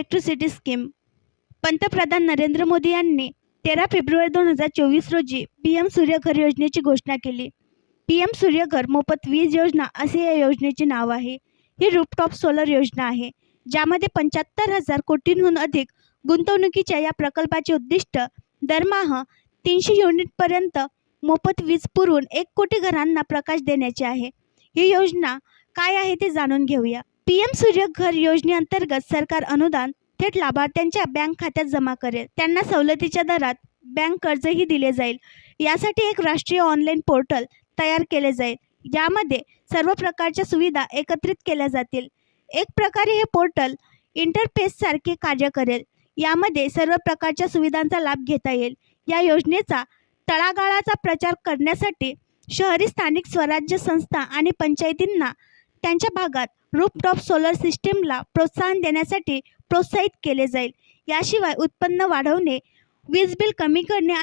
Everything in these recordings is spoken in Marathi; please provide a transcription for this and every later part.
Electricity scheme. पंतप्रधान नरेंद्र मोदी यांनी 13 फेब्रुवारी 2024 रोजी पीएम सूर्यघर योजनेची घोषणा केली. पीएम सूर्यघर मोफत वीज योजना असे या योजनेचे नाव आहे. ही रूफटॉप सोलर योजना आहे, ज्यामध्ये 75,000 कोटींहून अधिक गुंतवणुकीच्या या प्रकल्पाचे उद्दिष्ट दरमहा 300 युनिटपर्यंत मोफत वीज पुरवून 1 कोटी घरांना प्रकाश देण्याचे आहे. ही योजना काय आहे ते जाणून घेऊया. पीएम सूर्यघर योजनेअंतर्गत सरकार अनुदान थेट लाभार्थ्यांच्या बँक खात्यात जमा करेल. त्यांना सवलतीच्या दरात बँक कर्जही दिले जाईल. यासाठी एक राष्ट्रीय ऑनलाईन पोर्टल तयार केले जाईल, ज्यामध्ये सर्व प्रकारच्या सुविधा एकत्रित केल्या जातील. एक प्रकारे हे पोर्टल इंटरफेससारखे कार्य करेल. यामध्ये सर्व प्रकारच्या सुविधांचा लाभ घेता येईल. या योजनेचा तळागाळाचा प्रचार करण्यासाठी शहरी स्थानिक स्वराज्य संस्था आणि पंचायतींना त्यांच्या भागात रूफटॉप सोलर सिस्टीमला प्रोत्साहन देण्यासाठी प्रोत्साहित केले जाईल. याशिवाय उत्पन्न वाढवणे, वीज बिल कमी करणे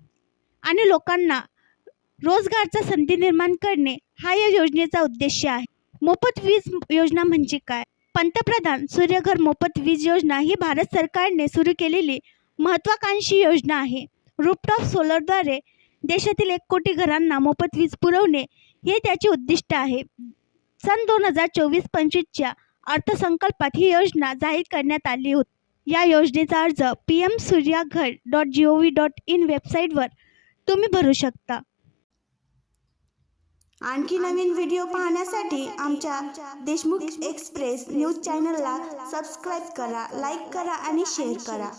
आणि लोकांना रोजगाराच्या संधी निर्माण करणे हा या योजनेचा उद्देश आहे. मोफत वीज योजना म्हणजे काय? पंतप्रधान सूर्यघर मोफत वीज योजना ही भारत सरकारने सुरू केलेली महत्त्वाकांक्षी योजना आहे. रूफटॉप सोलरद्वारे देशातील 1 कोटी घरांना मोफत वीज पुरवणे हे त्याचे उद्दिष्ट आहे. सन 2024-25च्या अर्थसंकल्पात ही योजना जाहीर करण्यात आली होती. या योजनेचा अर्ज pmsuryaghar.gov.in वेबसाईटवर तुम्ही भरू शकता. आणखी नवीन व्हिडिओ पाहण्यासाठी आमच्या देशमुख एक्सप्रेस न्यूज चॅनलला सबस्क्राईब करा, लाईक करा आणि शेअर करा.